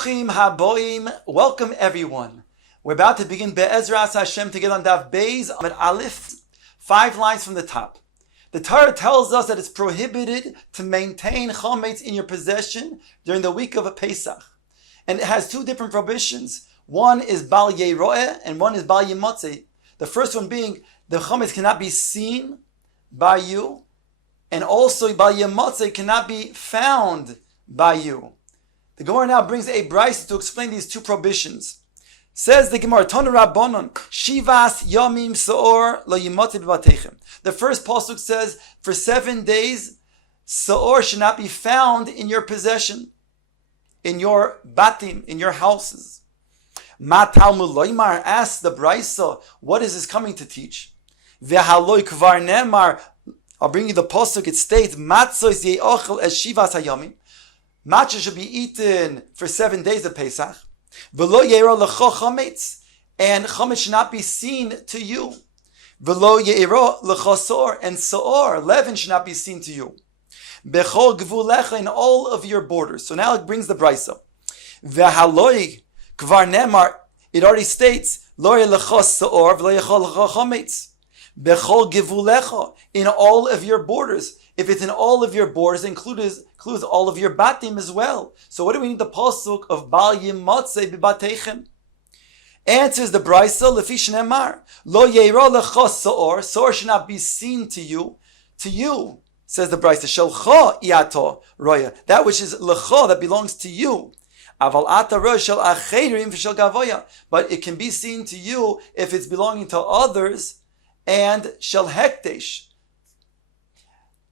Bruchim haboim. Welcome everyone. We're about to begin Be'ezras Hashem to get on Daf Beis Amud Aleph, 5 lines from the top. The Torah tells us that it's prohibited to maintain chametz in your possession during the week of Pesach. And it has 2 different prohibitions. One is Bal Yeroeh and one is Bal Yemotze. The first one being the chametz cannot be seen by you, and also Bal Yemotze cannot be found by you. The Gemara now brings a brayso to explain these 2 prohibitions. Says the Gemara, Tanu Rabbanon, Shivas Yomim Seor Lo Yimotze B'Batechem. The first pasuk says, for 7 days, Seor should not be found in your possession, in your batim, in your houses. Ma Talmud Loimar, asks the brayso, what is this coming to teach? Ve'haloi Kvar Nemar, I'll bring you the pasuk, it states, Matzos Ye'ochel Es Shivas HaYomim. Matcha should be eaten for 7 days of Pesach. V'lo ye'ero lecho chametz, and chametz should not be seen to you. V'lo ye'ero lecho soor, and soor, leaven, should not be seen to you. Bechol gvulecha, in all of your borders. So now it brings the brayso. V'haloi kvar nemar, it already states, lo ye'lecho soor, v'lo ye'cho lecho chametz. Bechol gvulecha, in all of your borders. If it's in all of your borders, it includes all of your batim as well. So what do we need the pasuk of Bal Yimotze B'Batechem? Answers the brayso, Lefi Shneimar, Lo Yeiro Lecho Soor, Soor should not be seen to you. To you, says the brayso, Shelcho Iato Roya, that which is Lecho, that belongs to you. Aval Ata Roya Shel Acherim V'Shel Gavoya, but it can be seen to you if it's belonging to others, and Shel Hekdesh.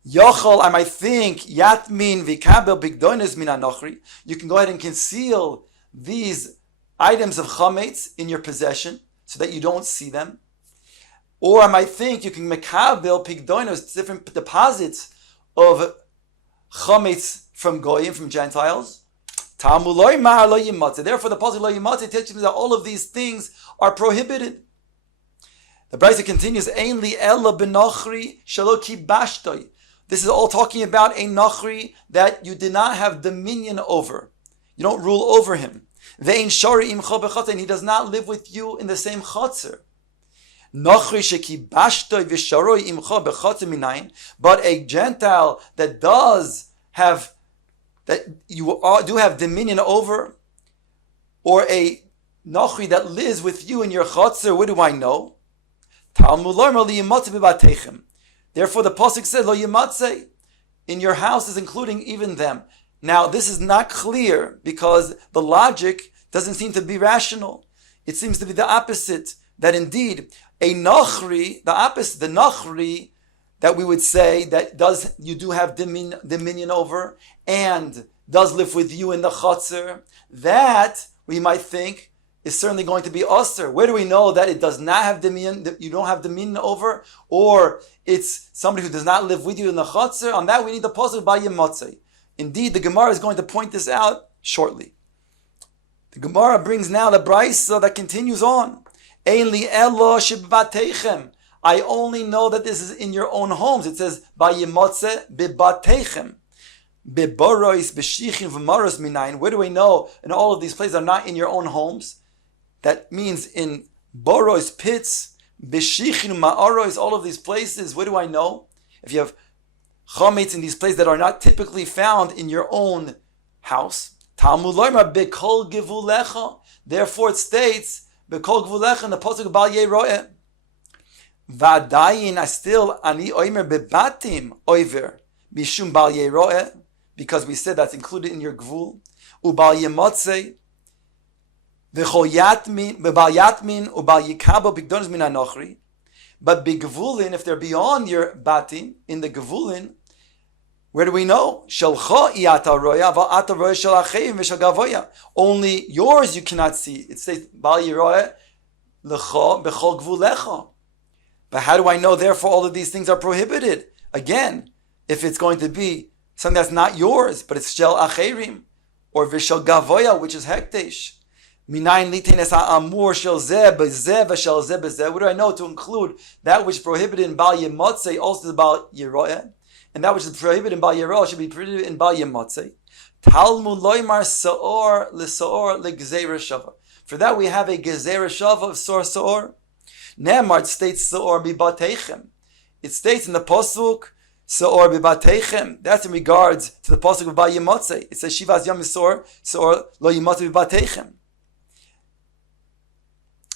Yochel, I might think, Yatmin Vikabel Bigdonis Min Anochri. You can go ahead and conceal these items of chametz in your possession so that you don't see them. Or I might think you can Mekabel Pigdonis, different deposits of chametz from Goyim, from Gentiles. Therefore, the pasuk Lo Yimotze teaches me that all of these things are prohibited. The brayso continues, Ein li ella b'nochri shelo kibashtoi. This is all talking about a nachri that you did not have dominion over. You don't rule over him. Ve'in shari imcha b'chatzer, and he does not live with you in the same chatzer. Nachri shekibashtoi v'sharoi imcha b'chatzer minayin. But a Gentile that does have, that you do have dominion over, or a nachri that lives with you in your chatzer, what do I know? Talmud Lorma li yimotze b'Batechem. Therefore, the pasuk says, Lo Yimatze, in your houses, including even them. Now, this is not clear because the logic doesn't seem to be rational. It seems to be the opposite, that indeed, a nachri, the opposite, the nachri that we would say that you do have dominion over and does live with you in the chutzner, that we might think is certainly going to be usher. Where do we know that it does not have dominion, that you don't have dominion over, or it's somebody who does not live with you in the chutzner? On that we need the pasuk Bal Yimotze. Indeed, the Gemara is going to point this out shortly. The Gemara brings now the brayso that continues on. Ein li elo sheb'Batechem. I only know that this is in your own homes. It says Bal Yimotze b'Batechem. B'Borois, b'Shichim, v'Maros minayin. Where do we know? And all of these places are not in your own homes. That means in Boros, pits, B'Shichin, Ma'aros, all of these places. Where do I know? If you have chametz in these places that are not typically found in your own house. Talmud Loimar, B'Kol Givulecha. Therefore it states, B'Kol Givulecha, in the pasuk Bal Yeroeh. V'adayin, I still, Ani Oimer B'Batim, Oiver, B'Shum Bal Yeroeh, because we said that's included in your Gvul. U'Bal Yemotze, V'chol Yatmin, B'Bal Yatmin, U'Bal Yikabo B'Gdonis Min Anochri. But B'Gvulin, if they're beyond your Batim, in the Gvulin, where do we know? Shelcha iyata roya, v'ata roya shel achayim v'shel gavoya. Only yours you cannot see. It says Bal Yeroeh lecha b'chol gvulecha. But how do I know? Therefore, all of these things are prohibited. Again, if it's going to be something that's not yours, but it's shel acherim or v'shel gavoya, which is hekdesh. Minayin litenes ha'amur shel zeh b'zeh v'shel zeh b'zeh. What do I know to include that which is prohibited in Bal Yimotze, also the Bal Yeroeh? And that which is prohibited in Bal Yeroeh should be prohibited in Bal Yimotze. Talmud loymar saor l'saor l'gzeira shava. For that we have a gezerah shava of saor. Nemar states saor bibateichem. It states in the pasuk saor bibateichem. That's in regards to the pasuk of Ba Yimotzei. It says Shivas Yom saor lo Yimotzei bibateichem.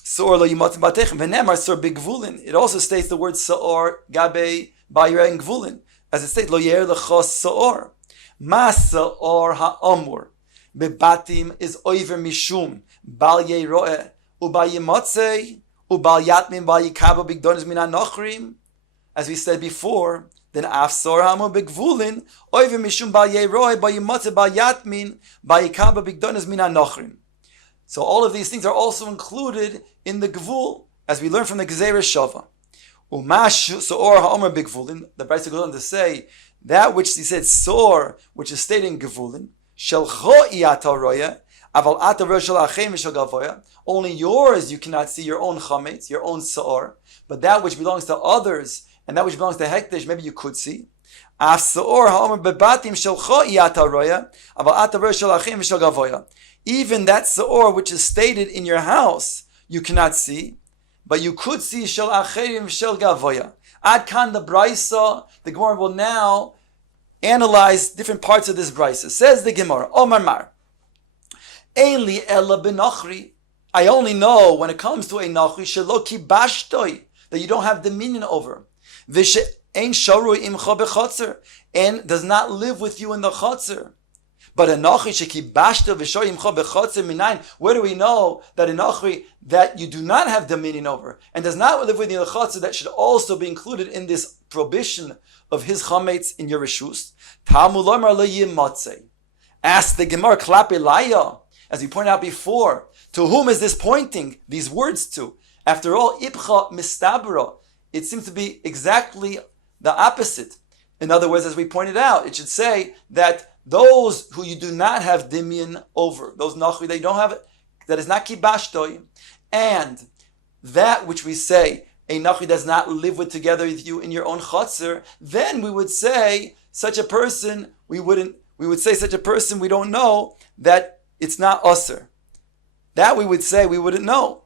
Saor lo Yimotzei bibateichem. V'nemar saor bigvulin. It also states the word saor gabe ba yirei gvulin, as it states lo yer lechos saor. Ma saor ha'amur bebatim is oiver mishum bal yeroeh uba Yimotzei ubal yatmin bal yikabo bigdonis min ha'nochrim. As we said before, then afsor ha'amur begvulin oiver mishum bal yeroeh bal Yimotzei bal yatmin bal yikabo bigdonis min ha'nochrim. So all of these things are also included in the gvul, as we learn from the gezerah shava. Umash saor ha'amur begvulin. The Brisa goes on to say that which he said sor, which is stated in gvulin, shelcho iyata roya. Only yours you cannot see, your own chametz, your own saor, but that which belongs to others and that which belongs to hekdesh, maybe you could see. Even that saor which is stated in your house, you cannot see, but you could see shel acherim shel gavoya. Ad kan the brisa, the Gemara will now analyze different parts of this brisa. Says the Gemara, Omar Mar. I only know when it comes to a nachri shelo kibashtoi, that you don't have dominion over. And does not live with you in the chotzer. But a nachri shekibashto v'shoy imcha bechotzer minayin. Where do we know that a nachri that you do not have dominion over and does not live with you in the chotzer, that should also be included in this prohibition of his chametz in your reshus? Talmud lomar lo yimatzei. Ask the Gemara klape laya. As we pointed out before, to whom is this pointing, these words to? After all, ibcha mistabra, it seems to be exactly the opposite. In other words, as we pointed out, it should say that those who you do not have dimyan over, those nachri that you don't have, that is not kibashtoi, and that which we say, a nachri does not live with together with you in your own chotzer, then we would say such a person, we would say such a person, we don't know that it's not usr. That we would say we wouldn't know.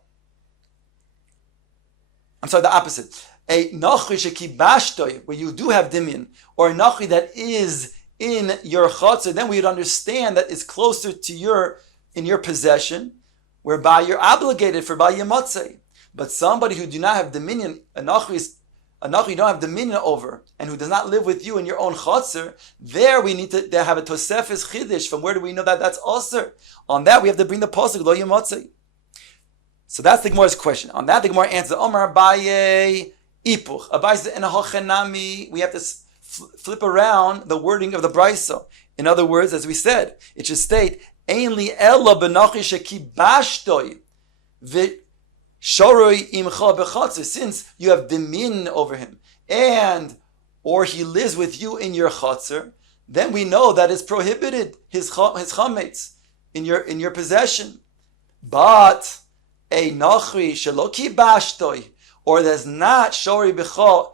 I'm sorry, the opposite. A nachri shekibashtoi, where you do have dimyan, or a nachri that is in your chotzer, then we would understand that it's closer to in your possession, whereby you're obligated for Ba Yimotzei. But somebody who do not have dominion, a nachri you don't have dominion over, and who does not live with you in your own chotzer, there we need to have a tosefes chiddush. From where do we know that that's usr? On that we have to bring the pasuk lo Yimotzei. So that's the Gemara's question. On that the Gemara answers, Omar Abaye ipuch. Abaye says, enahochenami, we have to flip around the wording of the brisa. In other words, as we said, it should state, Ein li ella benachi shekibashtoi v'shoroi imcha b'chatzer, since you have dominion over him, or he lives with you in your chatzer, then we know that it's prohibited, his chametz, in your possession. But a nachri shelo kibashtoi, or there's not shori b'cha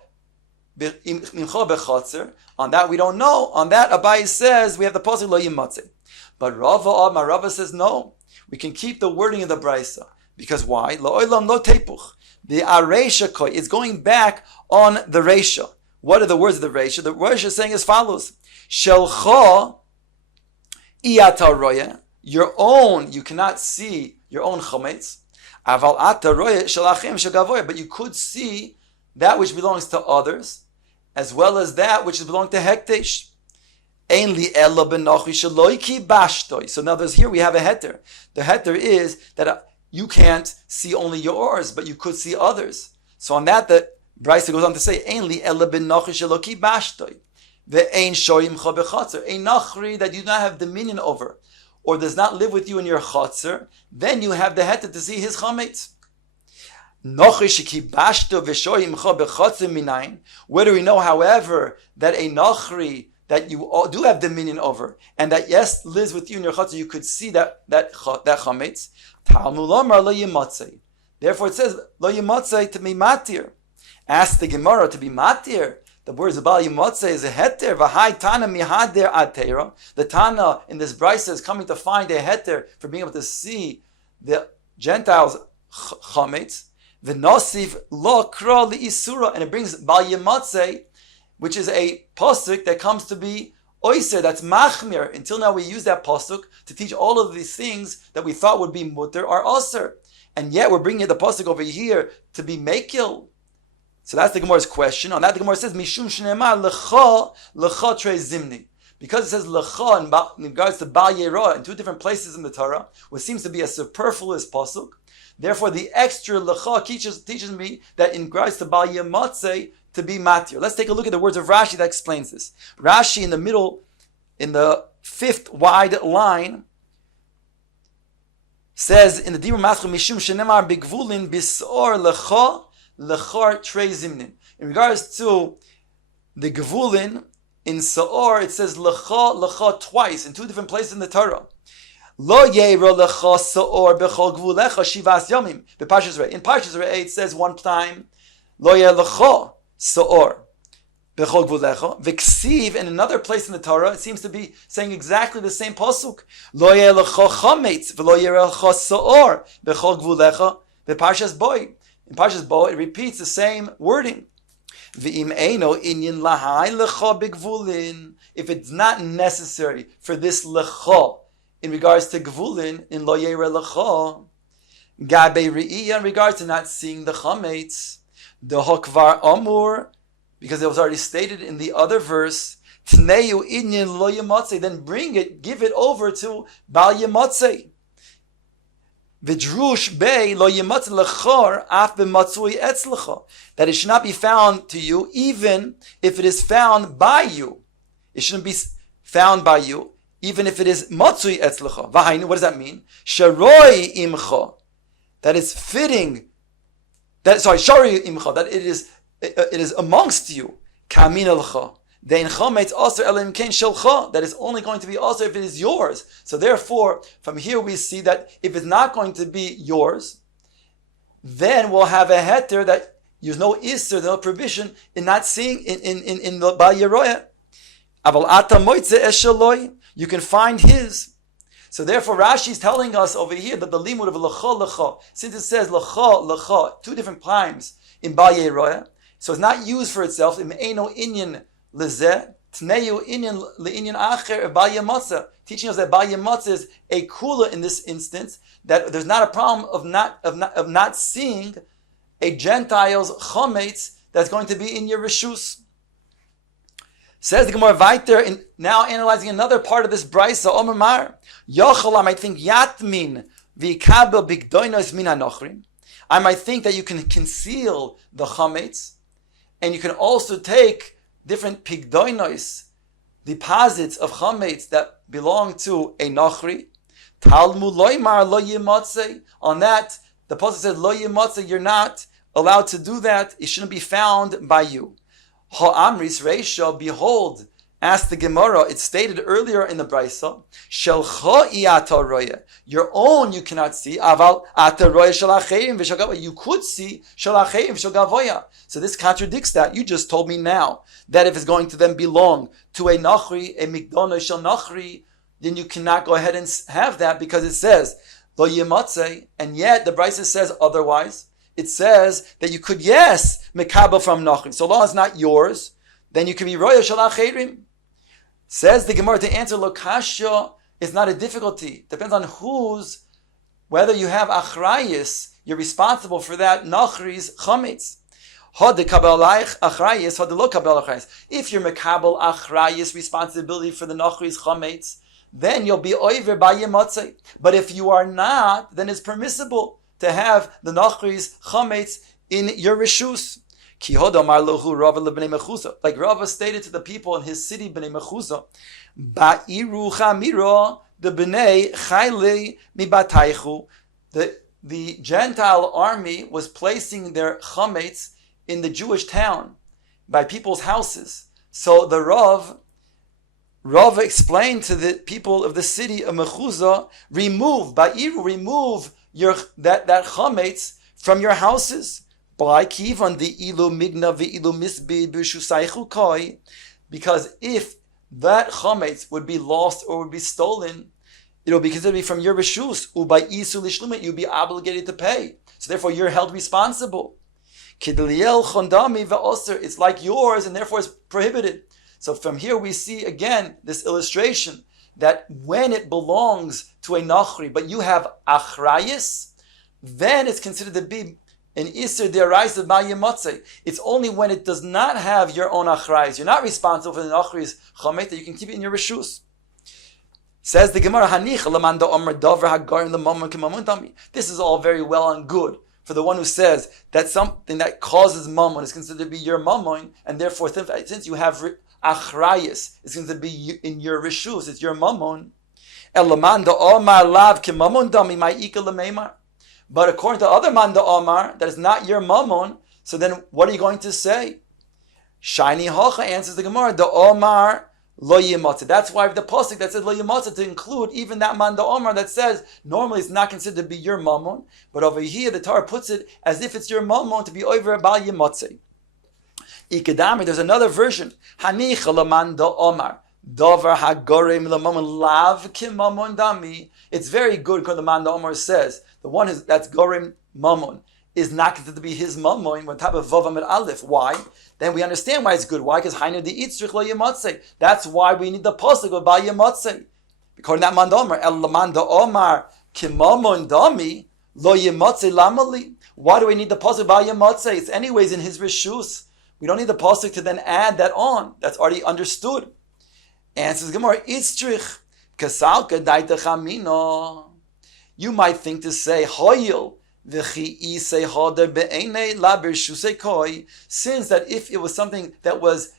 on that we don't know. On that Abaye says we have the pasuk lo yimatzei. But Rava says no. We can keep the wording of the brisa, because why? Lo olam lo tepuch. The areisha koi is going back on the reisha. What are the words of the reisha? The reisha is saying as follows: Shelcha iyata roya, your own, you cannot see your own chametz. Aval ata roya shalachim shagavoya, but you could see that which belongs to others, as well as that which belongs to hekdesh. Ein li ella benochi shaloi ki bashtoi. So now here we have a heter. The heter is that you can't see only yours, but you could see others. So on that, the Brisa goes on to say, Ein li ella benochi shaloi ki bashtoi. Ve'ein shoyim cha bechatzer. A nachri that you do not have dominion over, or does not live with you in your chatzer, then you have the heter to see his chametz. Where do we know, however, that a nachri that you do have dominion over, and that yes lives with you in your chatzah, you could see that chametz? Talmud lomar lo yimatzei. Therefore, it says lo yimatzei to be matir. Ask the Gemara to be matir. The words of Bal Yimotzei is a heter, v'hai Tana mihader atera. The Tana in this brisa is coming to find a heter for being able to see the Gentiles chametz. V'nosiv lo kra li'isura, and it brings Bal Yimotzei, which is a pasuk that comes to be oiser, that's machmir. Until now we use that pasuk to teach all of these things that we thought would be mutter or aser. And yet we're bringing the pasuk over here to be mekil. So that's the Gemara's question. On that the Gemara says, Mishum shneimar lecha trei zimni. Because it says lecha in regards to Bal Yerah in two different places in the Torah, which seems to be a superfluous pasuk. Therefore the extra lecha teaches me that in regards to Bal Yimotzei, to be matir. Let's take a look at the words of Rashi that explains this. Rashi in the middle, in the fifth wide line, says in the Dibur Maschil Mishum Shenemar Bigvulin Bisor Lecha Lechar Trei Zimnin. In regards to the Gvulin in Saor, it says Lecha twice in two different places in the Torah. Lo Yeira Lecha Saor Bechol Gvulecha Shivas Yomim. In Parshas Re'eh it says one time Lo Yeira Lecha Saor Bechol Gvulecha. V'ksiv in another place in the Torah, it seems to be saying exactly the same pasuk. Lo Yeira Lecha Chametz V'lo Yeira Lecha Saor Bechol Gvulecha. V'Parshas Bo. In Parshas Bo, it repeats the same wording. V'im eino inyan lahai lecha b'gvulin. If it's not necessary for this lecha in regards to gvulin in lo yeira lecha, gabe re'iyah in regards to not seeing the chametz, the hokvar amur, because it was already stated in the other verse, tneu inyan lo yimotzei, then give it over to Bal Yimotzei. V'drush bei lo yimatz lechor af b'matzui etzlecha, that it should not be found to you even if it is found by you. It shouldn't be found by you even if it is matzui etzlecha. V'hainu, what does that mean? Sharoi imcha, that is fitting. Shari imcha, that it is amongst you. Kamin elcha. Dein chametz aser elim kein shelcha, that is only going to be aser if it is yours. So therefore, from here we see that if it's not going to be yours, then we'll have a heter that there's no iser, no prohibition in not seeing in the Bal Yeroya. Aval ata moitze esheloi, you can find his. So therefore Rashi is telling us over here that the limud of lecha lecha, since it says lecha lecha two different times in Bal Yeroya, so it's not used for itself. Im eino inyan lezeh tneu inyan leinyan acher Bal Yimotzei, teaching us that Bal Yimotzei is a kula in this instance, that there's not a problem of not seeing a Gentile's chametz that's going to be in your reshus. Says the Gemara weiter, now analyzing another part of this brisa. Omer Mar Yochel, I might think yatmin v'ikabel bigdoinos min hanochrim. I might think that you can conceal the chametz, and you can also take different pigdoinos, deposits of chametz that belong to a nochri. Talmud loymar lo yimotzei. On that, the pasuk says lo yimotzei. You're not allowed to do that. It shouldn't be found by you. Ha'amris reisha. Behold, asked the Gemara. It's stated earlier in the brisa. Shelcha iyata roya. Your own you cannot see. Aval ata roya shalacheim v'shogavoya. You could see shalacheim v'shogavoya. So this contradicts that. You just told me now that if it's going to then belong to a nachri, a mikdono shel nachri, then you cannot go ahead and have that because it says lo yimatzei, and yet the brisa says otherwise. It says that you could, yes, mekabel from nachri. So long as it's not yours, then you can be roya shel acherim. Says the Gemara, to answer lokasha is not a difficulty. Depends on whether you have achrayis, you're responsible for that nachri's chametz. If you're mekabel achrayis, responsibility for the nachri's chametz, then you'll be over by Yimotzei. But if you are not, then it's permissible to have the nachri's chametz in your reshus. Like Rava stated to the people in his city, Bnei Mechuza, Ba'iru chamira the Bnei chayle mibataychu. The Gentile army was placing their chametz in the Jewish town by people's houses. So the Rav explained to the people of the city of Mechuza, remove your that chametz from your houses. By kivan the ilu migna ve'ilu misbid b'shusaychu koi, because if that chametz would be lost or would be stolen, it will be considered to be from your reshus. By isu lishlumet, you'll be obligated to pay. So therefore, you're held responsible. Kidliel chondami ve'oser, it's like yours, and therefore it's prohibited. So from here we see again this illustration that when it belongs to a nachri, but you have achrayis, then it's considered to be an iser deraisa b'yamotzei. It's only when it does not have your own achrayis. You're not responsible for the nachri's chamet, that you can keep it in your reshus. Says the Gemara, this is all very well and good for the one who says that something that causes mammon is considered to be your mammon, and therefore since you have achrayis, it's considered to be in your reshus, it's your mammon. But according to other man Omar, that is not your mammon, so then what are you going to say? Shiny Hocha answers the Gemara, the Omar lo yimotze. That's why the pasuk that says lo yimotze to include even that man Omar that says normally it's not considered to be your mammon, but over here the Torah puts it as if it's your mammon to be over bal yimotze. Ikadami, there's another version. Hanicha laman Omar. Dover hagorim lamammon lav kim mammon dami. It's very good because the man Omar says the one that's gorim mammon is not considered to be his mammon on top of vav amid aleph. Why? Then we understand why it's good. Why? Because hainu di itzrich lo yematzei. That's why we need the pasuk of ba yematzei. According to that man Omar, el man Omar kim mammon dami lo yematzei lamali. Why do we need the pasuk ba yematzei? It's anyways in his reshus. We don't need the pasuk to then add that on. That's already understood. Answers Gemara, Itztrich, Kasalka Daita Chamino. You might think to say, Hoyil, V'chi Isei Hoder Be'ene Labir Shusei Koi, since that if it was something that was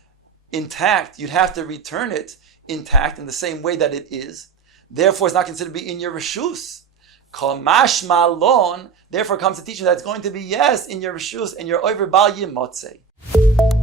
intact, you'd have to return it intact in the same way that it is. Therefore, it's not considered to be in your Reshus. Kamash Malon, therefore comes to teaching that it's going to be, yes, in your Reshus and your Over Bal Yimotzei.